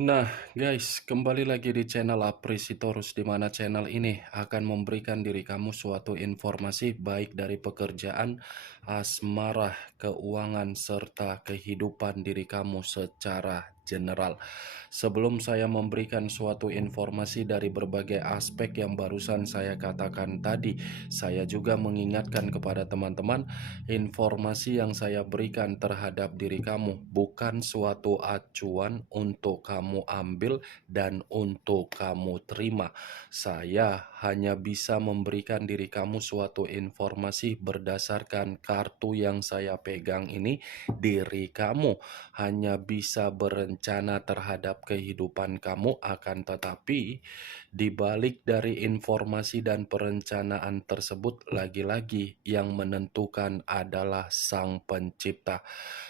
Nah, guys, kembali lagi di channel Apresitorus, di mana channel ini akan memberikan diri kamu suatu informasi baik dari pekerjaan, asmara, keuangan, serta kehidupan diri kamu secara general. Sebelum saya memberikan suatu informasi dari berbagai aspek yang barusan saya katakan tadi, saya juga mengingatkan kepada teman-teman, informasi yang saya berikan terhadap diri kamu bukan suatu acuan untuk kamu ambil dan untuk kamu terima. Saya hanya bisa memberikan diri kamu suatu informasi berdasarkan kartu yang saya pegang ini. Diri kamu hanya bisa berencana terhadap kehidupan kamu, akan tetapi di balik dari informasi dan perencanaan tersebut, lagi-lagi yang menentukan adalah Sang Pencipta.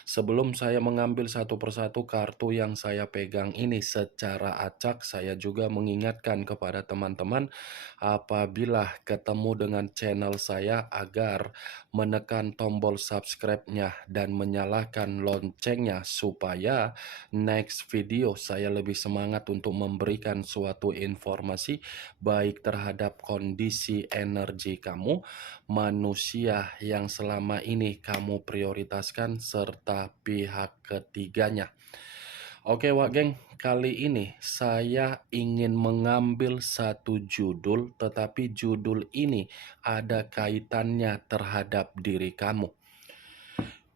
Sebelum saya mengambil satu persatu kartu yang saya pegang ini secara acak, saya juga mengingatkan kepada teman-teman apabila ketemu dengan channel saya agar menekan tombol subscribe-nya dan menyalakan loncengnya supaya next video saya lebih semangat untuk memberikan suatu informasi baik terhadap kondisi energi kamu, manusia yang selama ini kamu prioritaskan, serta pihak ketiganya. Oke Wak Geng, kali ini saya ingin mengambil satu judul, tetapi judul ini ada kaitannya terhadap diri kamu.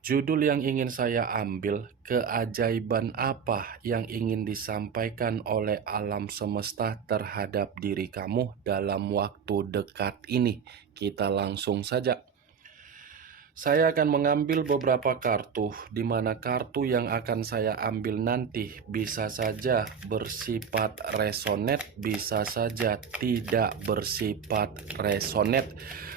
Judul yang ingin saya ambil, keajaiban apa yang ingin disampaikan oleh alam semesta terhadap diri kamu dalam waktu dekat ini. Kita langsung saja. Saya akan mengambil beberapa kartu, di mana kartu yang akan saya ambil nanti bisa saja bersifat resonate, bisa saja tidak bersifat resonate.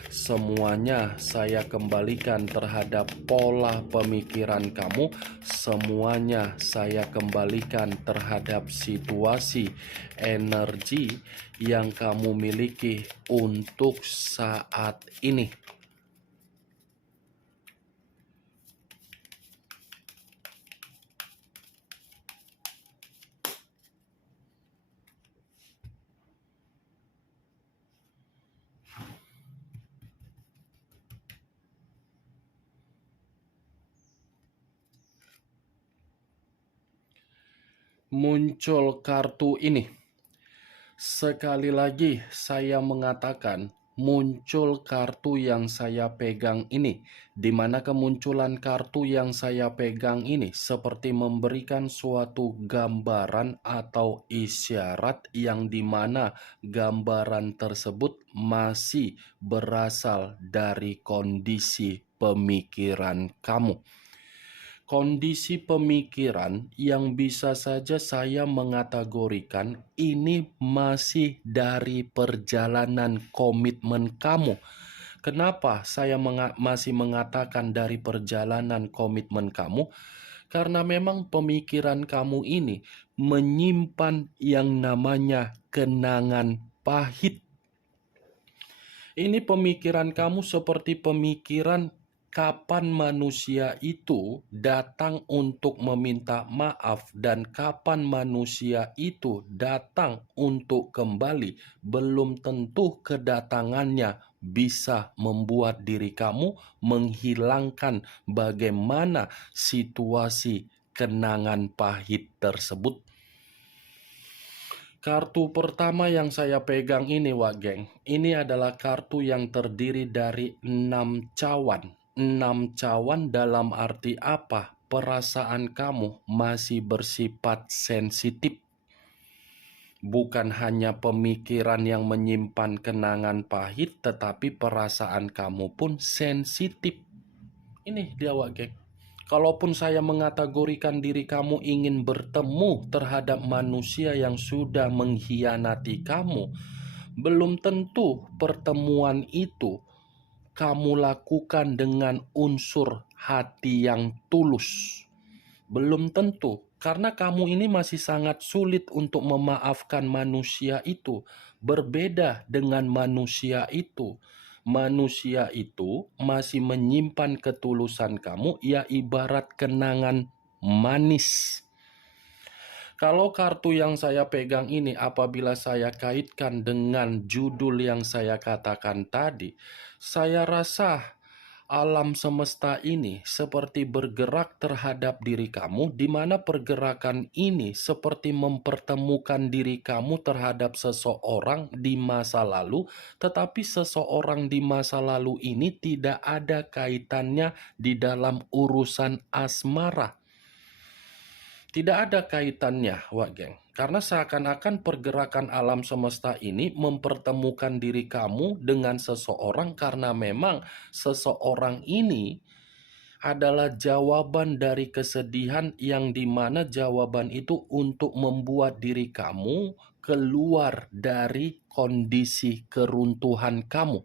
Semuanya saya kembalikan terhadap pola pemikiran kamu, semuanya saya kembalikan terhadap situasi energi yang kamu miliki untuk saat ini. Muncul kartu ini. Sekali lagi saya mengatakan, muncul kartu yang saya pegang ini, di mana kemunculan kartu yang saya pegang ini seperti memberikan suatu gambaran atau isyarat yang dimana gambaran tersebut masih berasal dari kondisi pemikiran kamu. Kondisi pemikiran yang bisa saja saya mengategorikan ini masih dari perjalanan komitmen kamu. Kenapa saya masih mengatakan dari perjalanan komitmen kamu? Karena memang pemikiran kamu ini menyimpan yang namanya kenangan pahit. Ini pemikiran kamu seperti pemikiran kapan manusia itu datang untuk meminta maaf dan kapan manusia itu datang untuk kembali. Belum tentu kedatangannya bisa membuat diri kamu menghilangkan bagaimana situasi kenangan pahit tersebut. Kartu pertama yang saya pegang ini, Wak Geng, ini adalah kartu yang terdiri dari 6 cawan. 6 cawan dalam arti apa? Perasaan kamu masih bersifat sensitif. Bukan hanya pemikiran yang menyimpan kenangan pahit, tetapi perasaan kamu pun sensitif. Ini dia, Wak Geng. Kalaupun saya mengategorikan diri kamu ingin bertemu terhadap manusia yang sudah mengkhianati kamu, belum tentu pertemuan itu kamu lakukan dengan unsur hati yang tulus. Belum tentu, karena kamu ini masih sangat sulit untuk memaafkan manusia itu. Berbeda dengan manusia itu. Manusia itu masih menyimpan ketulusan kamu, ya ibarat kenangan manis. Kalau kartu yang saya pegang ini apabila saya kaitkan dengan judul yang saya katakan tadi, saya rasa alam semesta ini seperti bergerak terhadap diri kamu, di mana pergerakan ini seperti mempertemukan diri kamu terhadap seseorang di masa lalu, tetapi seseorang di masa lalu ini tidak ada kaitannya di dalam urusan asmara. Tidak ada kaitannya, Wak Geng. Karena seakan-akan pergerakan alam semesta ini mempertemukan diri kamu dengan seseorang karena memang seseorang ini adalah jawaban dari kesedihan yang dimana jawaban itu untuk membuat diri kamu keluar dari kondisi keruntuhan kamu.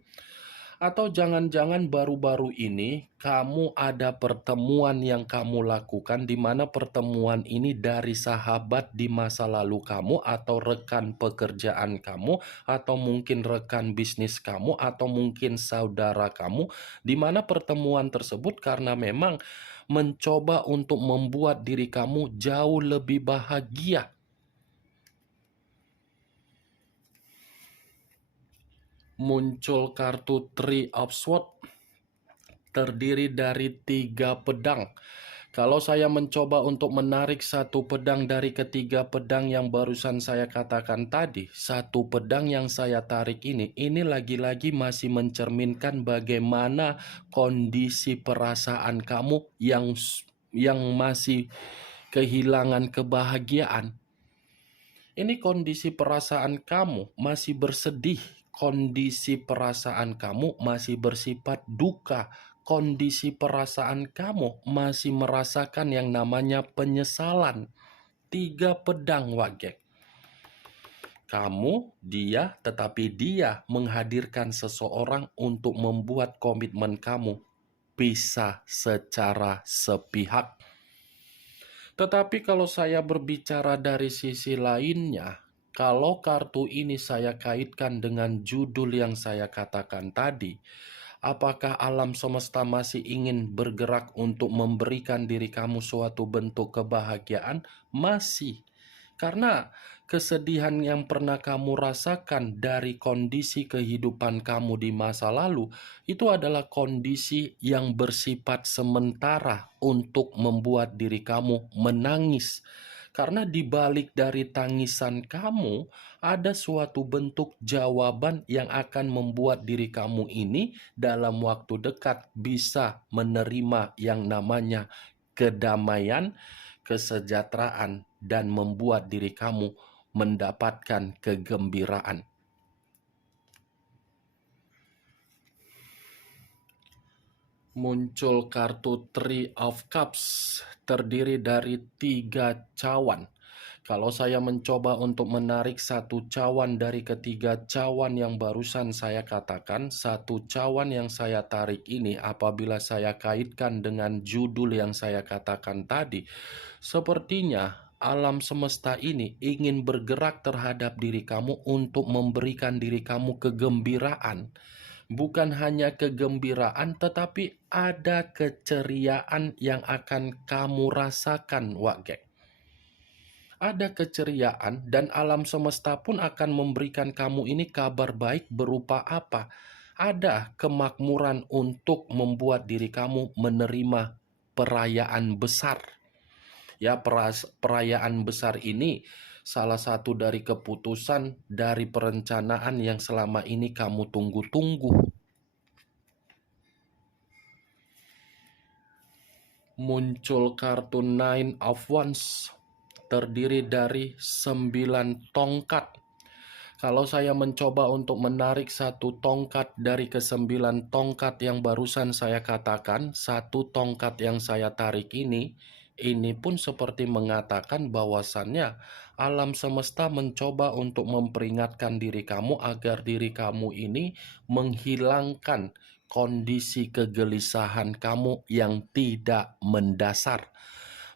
Atau jangan-jangan baru-baru ini kamu ada pertemuan yang kamu lakukan di mana pertemuan ini dari sahabat di masa lalu kamu atau rekan pekerjaan kamu atau mungkin rekan bisnis kamu atau mungkin saudara kamu, di mana pertemuan tersebut karena memang mencoba untuk membuat diri kamu jauh lebih bahagia. Muncul kartu Three of Swords terdiri dari 3 pedang. Kalau saya mencoba untuk menarik satu pedang dari ketiga pedang yang barusan saya katakan tadi, satu pedang yang saya tarik ini lagi-lagi masih mencerminkan bagaimana kondisi perasaan kamu yang masih kehilangan kebahagiaan. Ini kondisi perasaan kamu masih bersedih, kondisi perasaan kamu masih bersifat duka, kondisi perasaan kamu masih merasakan yang namanya penyesalan. 3 pedang, Wagek. Kamu, dia, tetapi dia menghadirkan seseorang untuk membuat komitmen kamu pisah secara sepihak. Tetapi kalau saya berbicara dari sisi lainnya, kalau kartu ini saya kaitkan dengan judul yang saya katakan tadi, apakah alam semesta masih ingin bergerak untuk memberikan diri kamu suatu bentuk kebahagiaan? Masih. Karena kesedihan yang pernah kamu rasakan dari kondisi kehidupan kamu di masa lalu, itu adalah kondisi yang bersifat sementara untuk membuat diri kamu menangis. Karena di balik dari tangisan kamu, ada suatu bentuk jawaban yang akan membuat diri kamu ini dalam waktu dekat bisa menerima yang namanya kedamaian, kesejahteraan, dan membuat diri kamu mendapatkan kegembiraan. Muncul kartu Three of Cups terdiri dari 3 cawan. Kalau saya mencoba untuk menarik satu cawan dari ketiga cawan yang barusan saya katakan, satu cawan yang saya tarik ini apabila saya kaitkan dengan judul yang saya katakan tadi, sepertinya alam semesta ini ingin bergerak terhadap diri kamu untuk memberikan diri kamu kegembiraan. Bukan hanya kegembiraan, tetapi ada keceriaan yang akan kamu rasakan, Wak. Ada keceriaan dan alam semesta pun akan memberikan kamu ini kabar baik berupa apa? Ada kemakmuran untuk membuat diri kamu menerima perayaan besar. Ya, perayaan besar ini salah satu dari keputusan dari perencanaan yang selama ini kamu tunggu-tunggu. Muncul kartu Nine of Wands terdiri dari 9 tongkat. Kalau saya mencoba untuk menarik satu tongkat dari ke-9 tongkat yang barusan saya katakan, satu tongkat yang saya tarik ini pun seperti mengatakan bahwasannya alam semesta mencoba untuk memperingatkan diri kamu agar diri kamu ini menghilangkan kondisi kegelisahan kamu yang tidak mendasar.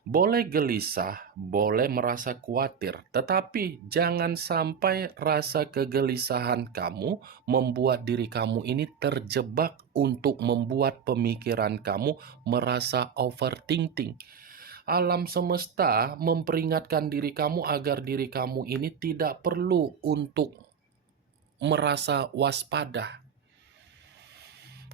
Boleh gelisah, boleh merasa khawatir, tetapi jangan sampai rasa kegelisahan kamu membuat diri kamu ini terjebak untuk membuat pemikiran kamu merasa overthinking. Alam semesta memperingatkan diri kamu agar diri kamu ini tidak perlu untuk merasa waspada.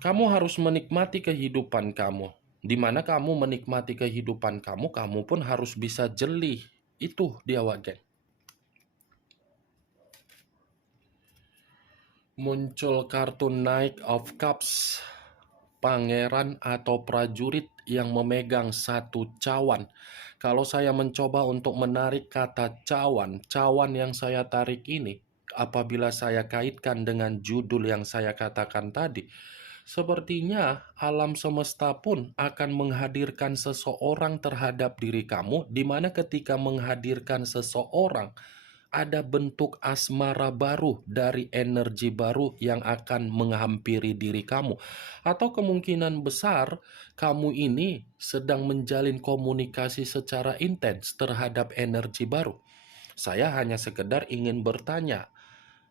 Kamu harus menikmati kehidupan kamu. Di mana kamu menikmati kehidupan kamu, kamu pun harus bisa jeli. Itu dia wagen. Muncul kartu Knight of Cups. Pangeran atau prajurit yang memegang satu cawan. Kalau saya mencoba untuk menarik kata cawan, cawan yang saya tarik ini, apabila saya kaitkan dengan judul yang saya katakan tadi, sepertinya alam semesta pun akan menghadirkan seseorang terhadap diri kamu, di mana ketika menghadirkan seseorang, ada bentuk asmara baru dari energi baru yang akan menghampiri diri kamu. Atau kemungkinan besar kamu ini sedang menjalin komunikasi secara intens terhadap energi baru. Saya hanya sekedar ingin bertanya,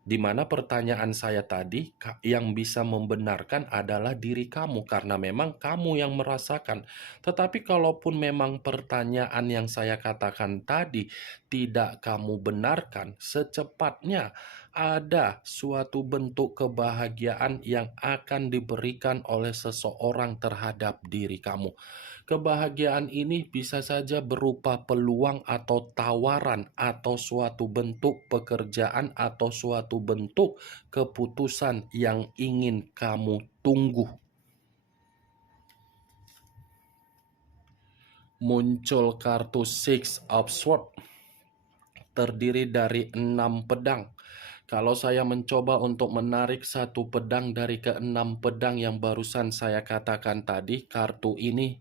di mana pertanyaan saya tadi yang bisa membenarkan adalah diri kamu, karena memang kamu yang merasakan. Tetapi kalaupun memang pertanyaan yang saya katakan tadi tidak kamu benarkan, secepatnya ada suatu bentuk kebahagiaan yang akan diberikan oleh seseorang terhadap diri kamu. Kebahagiaan ini bisa saja berupa peluang atau tawaran atau suatu bentuk pekerjaan atau suatu bentuk keputusan yang ingin kamu tunggu. Muncul kartu Six of Swords, terdiri dari 6 pedang. Kalau saya mencoba untuk menarik satu pedang dari ke-6 pedang yang barusan saya katakan tadi, kartu ini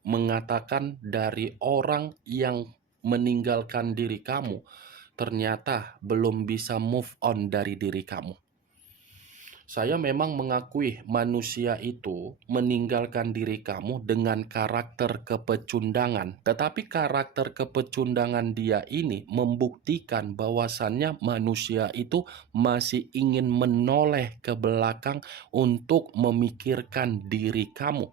mengatakan dari orang yang meninggalkan diri kamu, ternyata belum bisa move on dari diri kamu. Saya memang mengakui manusia itu meninggalkan diri kamu dengan karakter kepecundangan. Tetapi karakter kepecundangan dia ini membuktikan bahwasannya manusia itu masih ingin menoleh ke belakang untuk memikirkan diri kamu.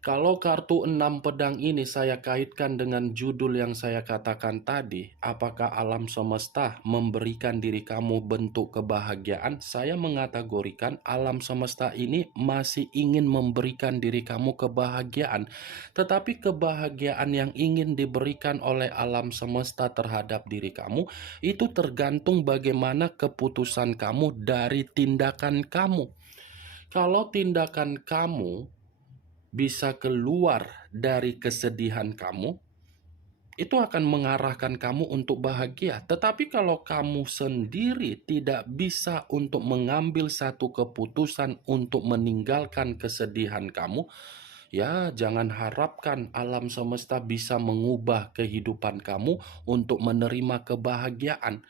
Kalau kartu 6 pedang ini saya kaitkan dengan judul yang saya katakan tadi, apakah alam semesta memberikan diri kamu bentuk kebahagiaan? Saya mengategorikan alam semesta ini masih ingin memberikan diri kamu kebahagiaan. Tetapi kebahagiaan yang ingin diberikan oleh alam semesta terhadap diri kamu, itu tergantung bagaimana keputusan kamu dari tindakan kamu. Kalau tindakan kamu bisa keluar dari kesedihan kamu, itu akan mengarahkan kamu untuk bahagia. Tetapi kalau kamu sendiri tidak bisa untuk mengambil satu keputusan untuk meninggalkan kesedihan kamu, ya jangan harapkan alam semesta bisa mengubah kehidupan kamu untuk menerima kebahagiaan.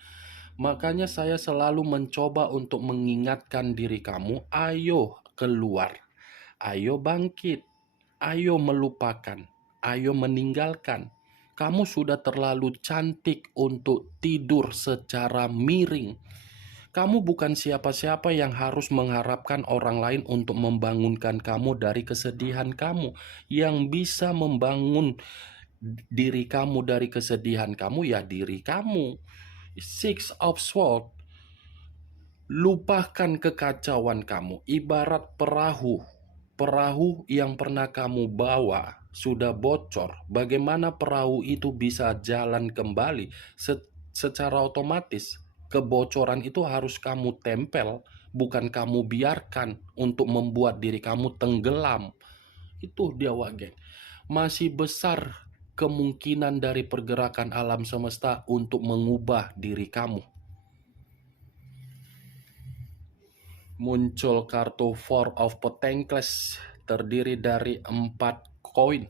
Makanya saya selalu mencoba untuk mengingatkan diri kamu, ayo keluar, ayo bangkit, ayo melupakan, ayo meninggalkan. Kamu sudah terlalu cantik untuk tidur secara miring. Kamu bukan siapa-siapa yang harus mengharapkan orang lain untuk membangunkan kamu dari kesedihan kamu. Yang bisa membangun diri kamu dari kesedihan kamu, ya diri kamu. Six of Swords, lupakan kekacauan kamu. Ibarat perahu yang pernah kamu bawa sudah bocor. Bagaimana perahu itu bisa jalan kembali? Secara otomatis kebocoran itu harus kamu tempel, bukan kamu biarkan untuk membuat diri kamu tenggelam. Itu dia wagen. Masih besar kemungkinan dari pergerakan alam semesta untuk mengubah diri kamu. Muncul kartu Four of Pentacles, terdiri dari 4 koin.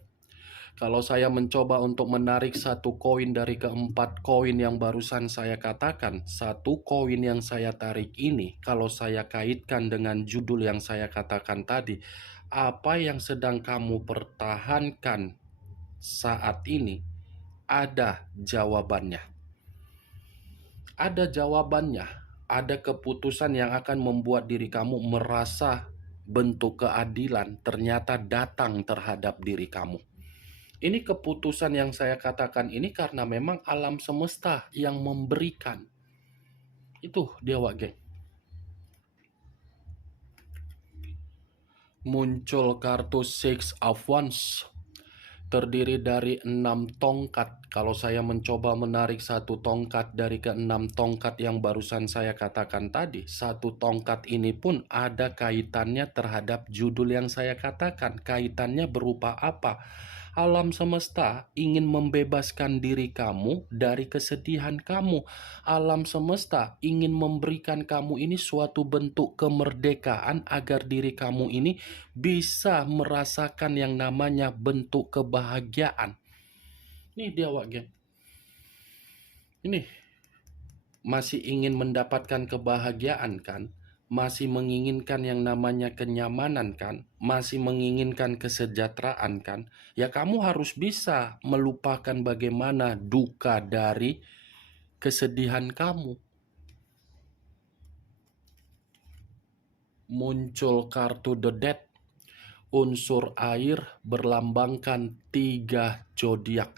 Kalau saya mencoba untuk menarik satu koin dari ke-4 koin yang barusan saya katakan, satu koin yang saya tarik ini, kalau saya kaitkan dengan judul yang saya katakan tadi, apa yang sedang kamu pertahankan saat ini, ada jawabannya. Ada jawabannya. Ada keputusan yang akan membuat diri kamu merasa bentuk keadilan ternyata datang terhadap diri kamu. Ini keputusan yang saya katakan ini karena memang alam semesta yang memberikan. Itu dia Wak geng. Muncul kartu Six of Wands. Terdiri dari 6 tongkat. Kalau saya mencoba menarik satu tongkat dari ke-6 tongkat yang barusan saya katakan tadi, satu tongkat ini pun ada kaitannya terhadap judul yang saya katakan. Kaitannya berupa apa? Alam semesta ingin membebaskan diri kamu dari kesedihan kamu. Alam semesta ingin memberikan kamu ini suatu bentuk kemerdekaan agar diri kamu ini bisa merasakan yang namanya bentuk kebahagiaan. Ini dia Wak geng. Ini masih ingin mendapatkan kebahagiaan kan? Masih menginginkan yang namanya kenyamanan kan? Masih menginginkan kesejahteraan kan? Ya kamu harus bisa melupakan bagaimana duka dari kesedihan kamu. Muncul kartu The Death. Unsur air berlambangkan 3 zodiak,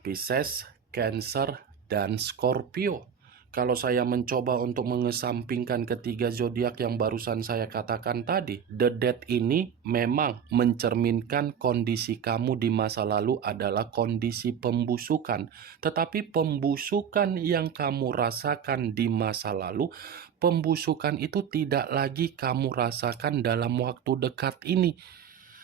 Pisces, Cancer, dan Scorpio. Kalau saya mencoba untuk mengesampingkan ketiga zodiak yang barusan saya katakan tadi, The Death ini memang mencerminkan kondisi kamu di masa lalu adalah kondisi pembusukan. Tetapi pembusukan yang kamu rasakan di masa lalu, pembusukan itu tidak lagi kamu rasakan dalam waktu dekat ini.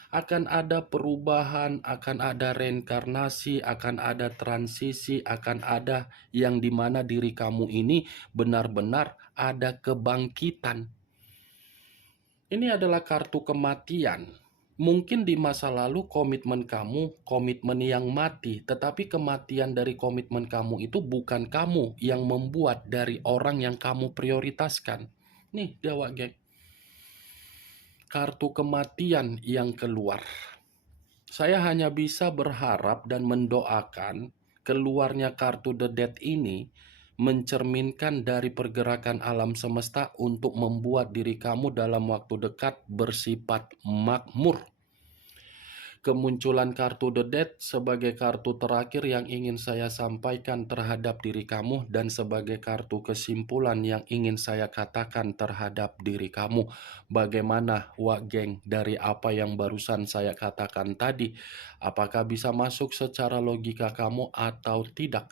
Akan ada perubahan, akan ada reinkarnasi, akan ada transisi, akan ada yang dimana diri kamu ini benar-benar ada kebangkitan. Ini adalah kartu kematian. Mungkin di masa lalu komitmen kamu, komitmen yang mati, tetapi kematian dari komitmen kamu itu bukan kamu yang membuat dari orang yang kamu prioritaskan. Nih, Dewa Geng. Kartu kematian yang keluar. Saya hanya bisa berharap dan mendoakan keluarnya kartu The Death ini mencerminkan dari pergerakan alam semesta untuk membuat diri kamu dalam waktu dekat bersifat makmur. Kemunculan kartu The Death sebagai kartu terakhir yang ingin saya sampaikan terhadap diri kamu dan sebagai kartu kesimpulan yang ingin saya katakan terhadap diri kamu. Bagaimana Wak geng dari apa yang barusan saya katakan tadi? Apakah bisa masuk secara logika kamu atau tidak?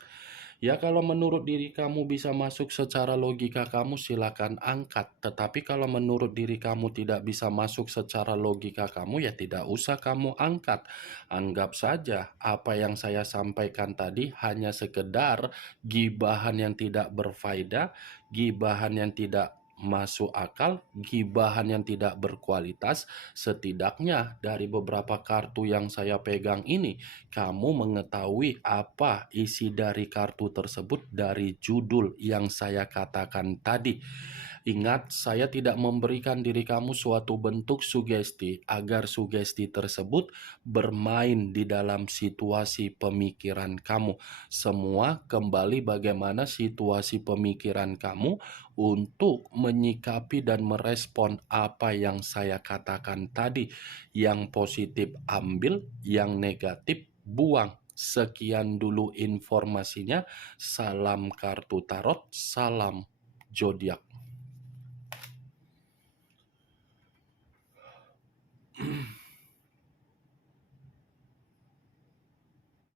Ya kalau menurut diri kamu bisa masuk secara logika kamu silakan angkat. Tetapi kalau menurut diri kamu tidak bisa masuk secara logika kamu ya tidak usah kamu angkat. Anggap saja apa yang saya sampaikan tadi hanya sekedar gibahan yang tidak berfaedah, gibahan yang tidak masuk akal, gibahan yang tidak berkualitas. Setidaknya dari beberapa kartu yang saya pegang ini, kamu mengetahui apa isi dari kartu tersebut dari judul yang saya katakan tadi. Ingat, saya tidak memberikan diri kamu suatu bentuk sugesti agar sugesti tersebut bermain di dalam situasi pemikiran kamu. Semua kembali bagaimana situasi pemikiran kamu untuk menyikapi dan merespon apa yang saya katakan tadi. Yang positif ambil, yang negatif buang. Sekian dulu informasinya. Salam kartu tarot, salam zodiak.